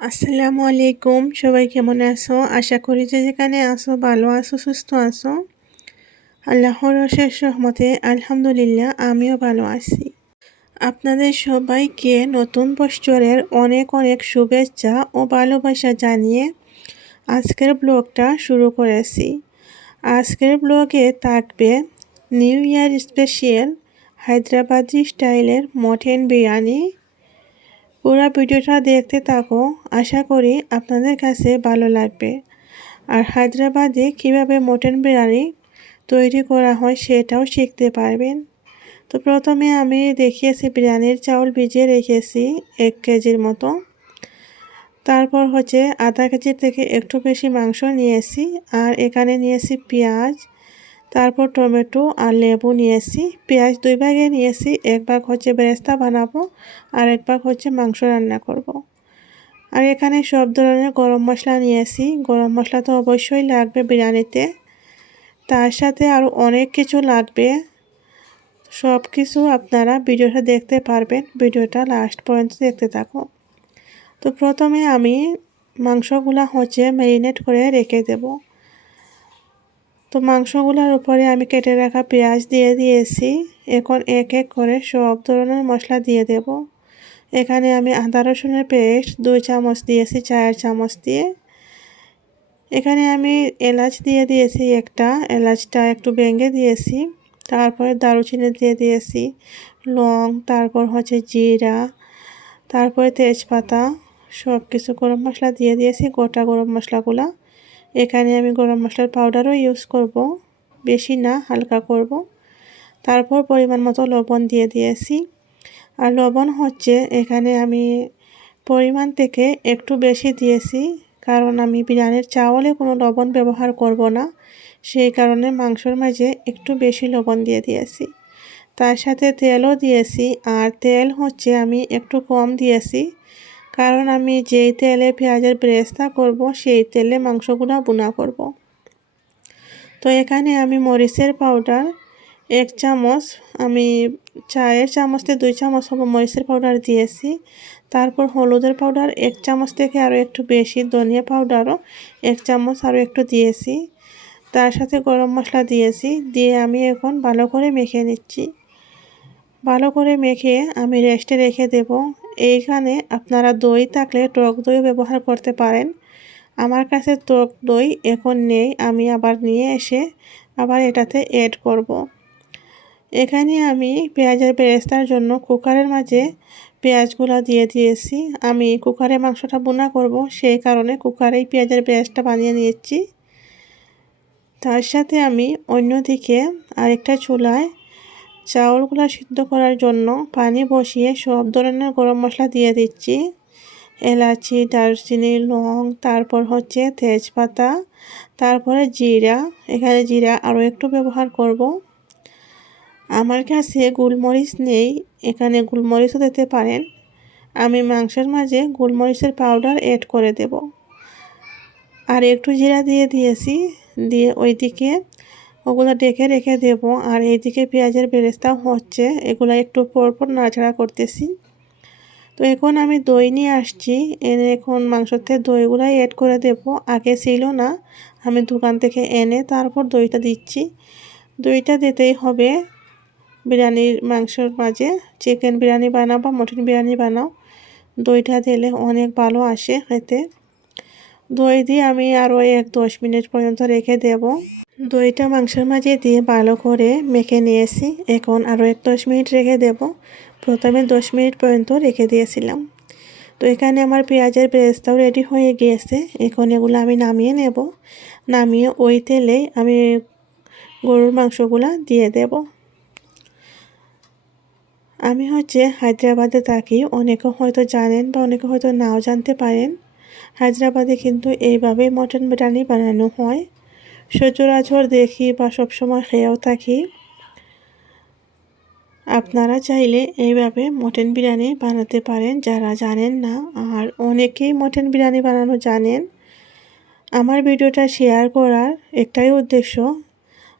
আসসালামু আলাইকুম। সবাই কেমন আছো? আশা করি যে যেখানে আছো ভালো আছো, সুস্থ আছো। আল্লাহর অশেষ রহমতে আলহামদুলিল্লাহ আমিও ভালো আছি। আপনাদের সবাইকে নতুন বছরের অনেক অনেক শুভেচ্ছা ও ভালোবাসা জানিয়ে আজকের ব্লগটা শুরু করেছি। আজকের ব্লগে থাকবে নিউ ইয়ার স্পেশাল হায়দ্রাবাদি স্টাইলের মটন বিরিয়ানি। পুরো ভিডিওটা দেখতে থাকো, আশা করি আপনাদের কাছে ভালো লাগবে। আর হায়দ্রাবাদে কীভাবে মটন বিরিয়ানি তৈরি করা হয় সেটাও শিখতে পারবেন। তো প্রথমে আমি দেখিয়েছি বিরিয়ানির চাউল ভিজিয়ে রেখেছি 1 কেজির মতো। তারপর হচ্ছে আধা কেজির থেকে একটু বেশি মাংস নিয়েছি, আর এখানে নিয়েছি পেঁয়াজ, তারপর টমেটো আর লেবু নিয়েছি। পেঁয়াজ 2 ভাগে নিয়েছি, 1 ভাগ হচ্ছে বেরেস্তা বানাবো আর 1 ভাগ হচ্ছে মাংস রান্না করব। আর এখানে সব ধরনের গরম মশলা নিয়েছি। গরম মশলা তো অবশ্যই লাগবে বিরিয়ানিতে, তার সাথে আরও অনেক কিছু লাগবে। সব কিছু আপনারা ভিডিওটা দেখতে পারবেন, ভিডিওটা লাস্ট পর্যন্ত দেখতে থাকো। তো প্রথমে আমি মাংসগুলা হচ্ছে ম্যারিনেট করে রেখে দেব। তো মাংসগুলোর উপরে আমি কেটে রাখা পেঁয়াজ দিয়ে দিয়েছি। এখন এক এক করে সব ধরনের মশলা দিয়ে দেব। এখানে আমি আদা রসুনের পেস্ট 2 চামচ দিয়েছি, 4 চামচ দিয়ে। এখানে আমি এলাচ দিয়ে দিয়েছি একটা, এলাচটা একটু ভেঙে দিয়েছি। তারপরে দারুচিনি দিয়ে দিয়েছি, লং, তারপর হচ্ছে জিরা, তারপরে তেজপাতা, সব কিছু গরম মশলা দিয়ে দিয়েছি, গোটা গরম মশলাগুলা। এখানে আমি গরম মশলার পাউডারও ইউজ করব, বেশি না, হালকা করব। তারপর পরিমাণ মতো লবণ দিয়ে দিয়েছি। আর লবণ হচ্ছে এখানে আমি পরিমাণ থেকে একটু বেশি দিয়েছি, কারণ আমি বিরিয়ানির চাউলে কোনো লবণ ব্যবহার করব না, সেই কারণে মাংসর মাঝে একটু বেশি লবণ দিয়ে দিয়েছি। তার সাথে তেলও দিয়েছি, আর তেল হচ্ছে আমি একটু কম দিয়েছি, কারণ আমি যেই তেলে পেঁয়াজের বেরেস্তা করব সেই তেলে মাংসগুলো ভুনা করব। তো এখানে আমি মরিচের পাউডার 1 চামচ, আমি চায়ের চামচতে 2 চামচ হবো মরিচের পাউডার দিয়েছি। তারপর হলুদের পাউডার 1 চামচ থেকে আরও একটু বেশি, ধনিয়া পাউডারও 1 চামচ আরও একটু দিয়েছি। তার সাথে গরম মশলা দিয়েছি, দিয়ে আমি এখন ভালো করে মেখে নিচ্ছি। ভালো করে মেখে আমি রেস্টে রেখে দেব। এইখানে আপনারা দই থাকলে টক দইও ব্যবহার করতে পারেন। আমার কাছে টক দই এখন নেই, আমি আবার নিয়ে এসে আবার এটাতে অ্যাড করব। এখানে আমি পেঁয়াজের বেরেস্তার জন্য কুকারের মাঝে পেঁয়াজগুলো দিয়ে দিয়েছি। আমি কুকারে মাংসটা ভুনা করব, সেই কারণে কুকারেই পেঁয়াজের বেরেস্তা বানিয়ে নিয়েছি। তার সাথে আমি অন্যদিকে আরেকটা চুলায় চাউলগুলো সিদ্ধ করার জন্য পানি বসিয়ে সব ধরনের গরম মশলা দিয়ে দিচ্ছি। এলাচি, দারচিনি, লং, তারপর হচ্ছে তেজপাতা, তারপরে জিরা। এখানে জিরা আরও একটু ব্যবহার করব। আমার কাছে গোলমরিচ নেই, এখানে গোলমরিচও দিতে পারেন। আমি মাংসের মাঝে গোলমরিচের পাউডার অ্যাড করে দেব। আর একটু জিরা দিয়ে দিয়েছি, দিয়ে ওইদিকে ওগুলো ডেকে রেখে দেব। আর এইদিকে পেঁয়াজের বেরেস্তা হচ্ছে, এগুলো একটু পরপর নাড়াচাড়া করতেছি। তো এখন আমি দই নিয়ে আসছি, এনে এখন মাংসতে দইগুলো অ্যাড করে দেব। আগে ছিল না, আমি দোকান থেকে এনে তারপর দইটা দিচ্ছি। দইটা দিতেই হবে বিরিয়ানির মাংসর মাঝে। চিকেন বিরিয়ানি বানাও বা মটন বিরিয়ানি বানাও, দইটা দিলে অনেক ভালো আসে খেতে। দই দিয়ে আমি আরও 1-10 মিনিট পর্যন্ত রেখে দেব। দইটা মাংসের মাঝে দিয়ে ভালো করে মেখে নিয়েছি, এখন আরও 1-10 মিনিট রেখে দেব। প্রথমে 10 মিনিট পর্যন্ত রেখে দিয়েছিলাম। তো এখানে আমার পেঁয়াজের বেরেস্তাও রেডি হয়ে গিয়েছে। এখন এগুলো আমি নামিয়ে নেব। নামিয়ে ওই তেলে আমি গরুর মাংসগুলা দিয়ে দেব। আমি হচ্ছে হায়দ্রাবাদে থাকি, অনেকে হয়তো জানেন বা অনেকে হয়তো নাও জানতে পারেন। হায়দ্রাবাদে কিন্তু এইভাবে মটন বিরিয়ানি বানানো হয়। সচরাচর দেখি বা সবসময় খেয়েও থাকি। আপনারা চাইলে এইভাবে মটন বিরিয়ানি বানাতে পারেন যারা জানেন না, আর অনেকেই মটন বিরিয়ানি বানানো জানেন। আমার ভিডিওটা শেয়ার করার একটাই উদ্দেশ্য,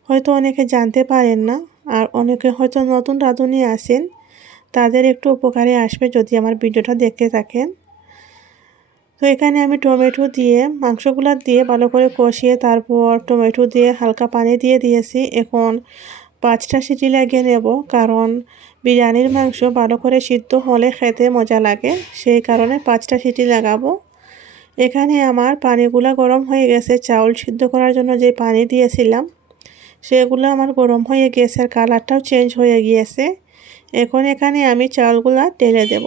হয়তো অনেকে জানতে পারেন না, আর অনেকে হয়তো নতুন রাঁধুনি আছেন, তাদের একটু উপকারে আসবে যদি আমার ভিডিওটা দেখতে থাকেন। তো এখানে আমি টমেটো দিয়ে মাংসগুলো দিয়ে ভালো করে কষিয়ে তারপর টমেটো দিয়ে হালকা পানি দিয়ে দিয়েছি। এখন 5টা সিটি লাগিয়ে নেব, কারণ বিরিয়ানির মাংস ভালো করে সিদ্ধ হলে খেতে মজা লাগে, সেই কারণে 5টা সিটি লাগাবো। এখানে আমার পানিগুলো গরম হয়ে গেছে। চাউল সিদ্ধ করার জন্য যে পানি দিয়েছিলাম সেগুলো আমার গরম হয়ে গেছে আর কালারটাও চেঞ্জ হয়ে গিয়েছে। এখন এখানে আমি চাউলগুলো ঢেলে দেব।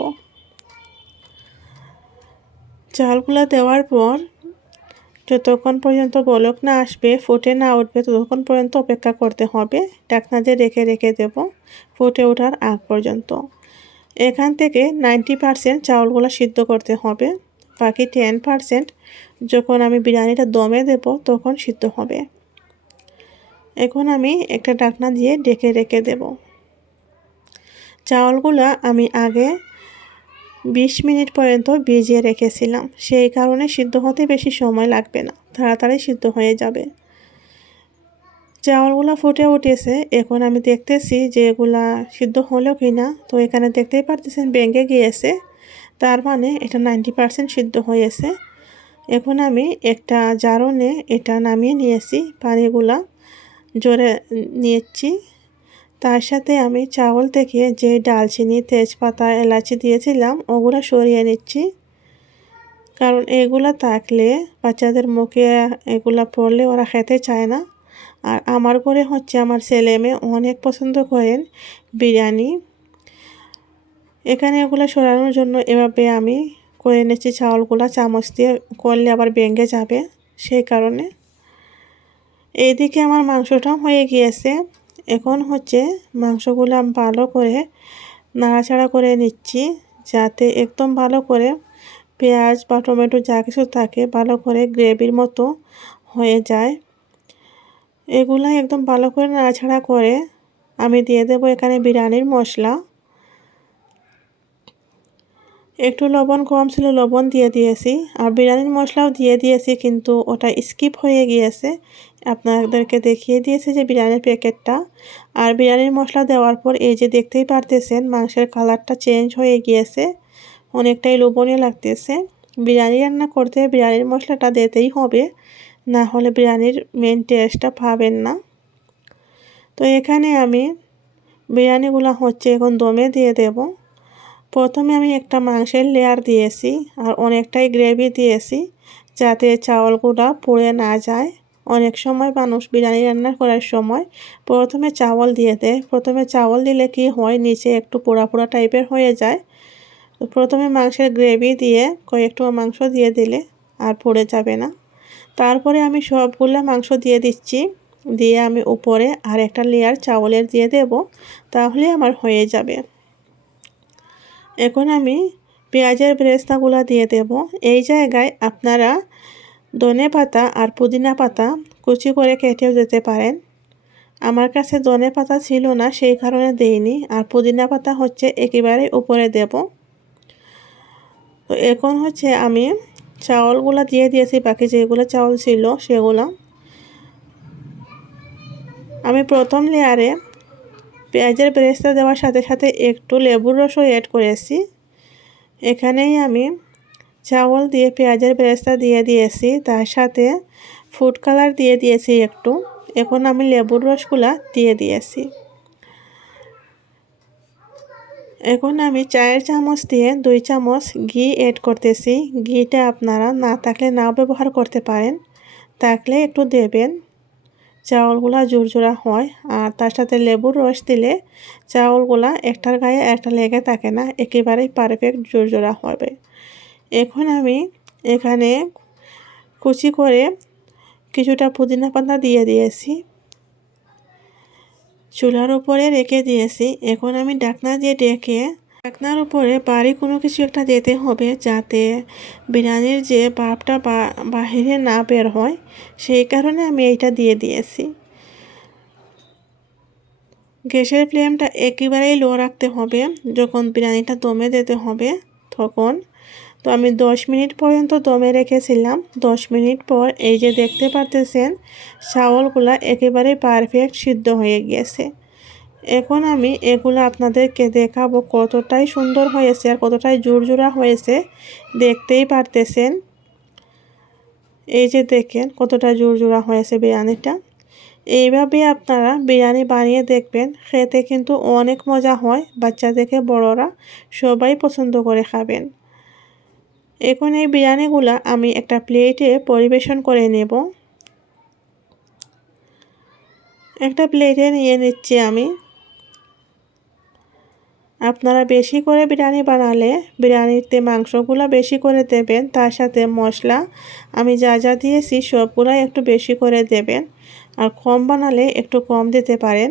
চাউলগুলো দেওয়ার পর যতক্ষণ পর্যন্ত বলক না আসবে, ফুটে না উঠবে, ততক্ষণ পর্যন্ত অপেক্ষা করতে হবে। ঢাকনা দিয়ে রেখে দেব ফুটে ওঠার আগ পর্যন্ত। এখান থেকে 90% চাউলগুলো সিদ্ধ করতে হবে, বাকি 10% যখন আমি বিরিয়ানিটা দমে দেব তখন সিদ্ধ হবে। এখন আমি একটা ঢাকনা দিয়ে রেখে দেব। চাউলগুলো আমি আগে 20 মিনিট পর্যন্ত ভিজিয়ে রেখেছিলাম, সেই কারণে সিদ্ধ হতে বেশি সময় লাগবে না, তাড়াতাড়ি সিদ্ধ হয়ে যাবে। চাউলগুলো ফুটে উঠেছে। এখন আমি দেখতেছি যে এগুলা সিদ্ধ হলো কি না। তো এখানে দেখতেই পারতেছেন ভেঙে গিয়েছে, তার মানে এটা 90% সিদ্ধ হয়েছে। এখন আমি একটা জারনে এটা নামিয়ে নিয়েছি, পানিগুলা জোরে নিয়েছি। তার সাথে আমি চাউল থেকে যে ডালচিনি, তেজপাতা, এলাচি দিয়েছিলাম ওগুলো সরিয়ে নিচ্ছি, কারণ এগুলা থাকলে বাচ্চাদের মুখে এগুলা পড়লে ওরা খেতে চায় না। আর আমার ঘরে হচ্ছে আমার ছেলে মেয়ে অনেক পছন্দ করেন বিরিয়ানি। এখানে এগুলো সরানোর জন্য এভাবে আমি করে নিচ্ছি। চাউলগুলা চামচ দিয়ে করলে আবার ভেঙে যাবে, সেই কারণে। এইদিকে আমার মাংসটাও হয়ে গিয়েছে। এখন হচ্ছে মাংসগুলো ভালো করে নাড়াচাড়া করে নিচ্ছি, যাতে একদম ভালো করে পেঁয়াজ বা টমেটো যা কিছু থাকে ভালো করে গ্রেভির মতো হয়ে যায়। এগুলো একদম ভালো করে নাড়াচাড়া করে আমি দিয়ে দেব এখানে বিরিয়ানির মশলা। একটু লবণ কম ছিল, লবণ দিয়ে দিয়েছি, আর বিরিয়ানির মশলাও দিয়ে দিয়েছি, কিন্তু ওটা স্কিপ হয়ে গিয়েছে। আপনাদেরকে দেখিয়ে দিয়েছি যে বিরিয়ানির প্যাকেটটা। আর বিরিয়ানির মশলা দেওয়ার পর এই যে দেখতেই পারতেছেন মাংসের কালারটা চেঞ্জ হয়ে গিয়েছে, অনেকটাই লোভনীয় লাগতেছে। বিরিয়ানি রান্না করতে বিরিয়ানির মশলাটা দিতেই হবে, না হলে বিরিয়ানির মেন টেস্টটা পাবেন না। তো এখানে আমি বিরিয়ানিগুলো হচ্ছে এখন দমে দিয়ে দেব। প্রথমে আমি একটা মাংসের লেয়ার দিয়েছি আর অনেকটাই গ্রেভি দিয়েছি, যাতে চাউলগুলো পুড়ে না যায়। অনেক সময় মানুষ বিরিয়ানি রান্না করার সময় প্রথমে চাউল দিয়ে দেয়। প্রথমে চাউল দিলে কি হয়, নিচে একটু পোড়া পোড়া টাইপের হয়ে যায়। তো প্রথমে মাংসের গ্রেভি দিয়ে কয়েকটু মাংস দিয়ে দিলে আর পুড়ে যাবে না। তারপরে আমি সবগুলো মাংস দিয়ে দিচ্ছি, দিয়ে আমি উপরে আর একটা লেয়ার চাউলের দিয়ে দেব, তাহলে আমার হয়ে যাবে। এখন আমি পেঁয়াজের বেরেস্তাগুলো দিয়ে দেব। এই জায়গায় আপনারা ধনে পাতা আর পুদিনা পাতা কুচি করে কেটেও দিতে পারেন। আমার কাছে ধনে পাতা ছিল না, সেই কারণে দেইনি। আর পুদিনা পাতা হচ্ছে একেবারে উপরে দেব। তো এখন হচ্ছে আমি চাউলগুলো দিয়ে দিয়েছি, বাকি যেগুলো চাউল ছিল সেগুলো। আমি প্রথম লেয়ারে পেঁয়াজের বেরেস্তা দেওয়ার সাথে সাথে একটু লেবুর রসও অ্যাড করেছি। এখানেই আমি চাউল দিয়ে পেঁয়াজের বেরেস্তা দিয়ে দিয়েছি, তার সাথে ফুড কালার দিয়ে দিয়েছি একটু। এখন আমি লেবুর রসগুলা দিয়ে দিয়েছি। এখন আমি চায়ের চামচ দিয়ে 2 চামচ ঘি অ্যাড করতেছি। ঘিটা আপনারা না থাকলে নাও ব্যবহার করতে পারেন, থাকলে একটু দেবেন, চাউলগুলা ঝুরঝুরা হয়। আর তার সাথে লেবুর রস দিলে চাউলগুলা একটার গায়ে একটা লেগে থাকে না, একেবারেই পারফেক্ট ঝুরঝুরা হবে। এখন আমি এখানে কুচি করে কিছুটা পুদিনা পাতা দিয়ে দিয়েছি, চুলার উপরে রেখে দিয়েছি। এখন আমি ঢাকনা দিয়ে ঢেকে, ঢাকনার উপরে বাড়ি কোনো কিছু একটা দিতে হবে, যাতে বিরিয়ানির যে ভাপটা বাহিরে না বের হয়, সেই কারণে আমি এইটা দিয়ে দিয়েছি। গ্যাসের ফ্লেমটা একেবারেই লো রাখতে হবে যখন বিরিয়ানিটা দমে দিতে হবে তখন। তো আমি 10 মিনিট পর্যন্ত দমে রেখেছিলাম। 10 মিনিট পর এই যে দেখতে পারতেছেন চাউলগুলা একেবারে পারফেক্ট সিদ্ধ হয়ে গিয়েছে। এখন আমি এগুলো আপনাদেরকে দেখাবো কতটাই সুন্দর হয়েছে আর কতটাই ঝুরঝুরা হয়েছে, দেখতেই পারতেছেন। এই যে দেখেন কতটা জোরজোড়া হয়েছে বিরিয়ানিটা। এইভাবে আপনারা বিরিয়ানি বানিয়ে দেখবেন, খেতে কিন্তু অনেক মজা হয়। বাচ্চা থেকে বড়রা সবাই পছন্দ করে খাবেন। এখন এই বিরিয়ানিগুলা আমি একটা প্লেটে পরিবেশন করে নেব। একটা প্লেটে নিয়ে নিচ্ছি আমি। আপনারা বেশি করে বিরিয়ানি বানালে বিরিয়ানিতে মাংসগুলো বেশি করে দেবেন, তার সাথে মশলা আমি যা যা দিয়েছি সবগুলাই একটু বেশি করে দেবেন। আর কম বানালে একটু কম দিতে পারেন।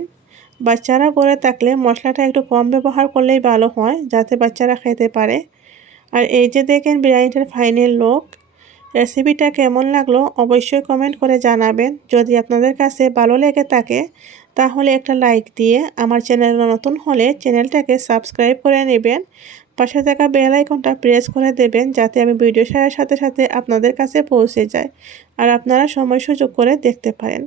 বাচ্চারা করে থাকলে মশলাটা একটু কম ব্যবহার করলেই ভালো হয়, যাতে বাচ্চারা খেতে পারে। আর এই যে দেখেন বিরিয়ানিটার ফাইনাল লুক। রেসিপিটা কেমন লাগলো অবশ্যই কমেন্ট করে জানাবেন। যদি আপনাদের কাছে ভালো লেগে থাকে তাহলে একটা লাইক দিয়ে, আমার চ্যানেল নতুন হলে চ্যানেলটাকে সাবস্ক্রাইব করে নেবেন। পাশে থাকা বেল আইকনটা প্রেস করে দেবেন, যাতে আমি ভিডিও ছাড়ার সাথে সাথে আপনাদের কাছে পৌঁছে যায় আর আপনারা সময় সুযোগ করে দেখতে পারেন।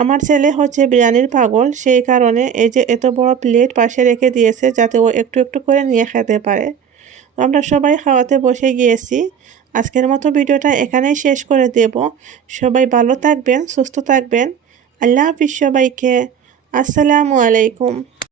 আমার ছেলে হচ্ছে বিরিয়ানির পাগল, সেই কারণে এই যে এত বড় প্লেট পাশে রেখে দিয়েছে যাতে ও একটু একটু করে নিয়ে খেতে পারে। আমরা সবাই খাওয়াতে বসে গিয়েছি। আজকের মতো ভিডিওটা এখানেই শেষ করে দেব। সবাই ভালো থাকবেন, সুস্থ থাকবেন। আল্লাহ হাফিজ সবাইকে। আসসালামু আলাইকুম।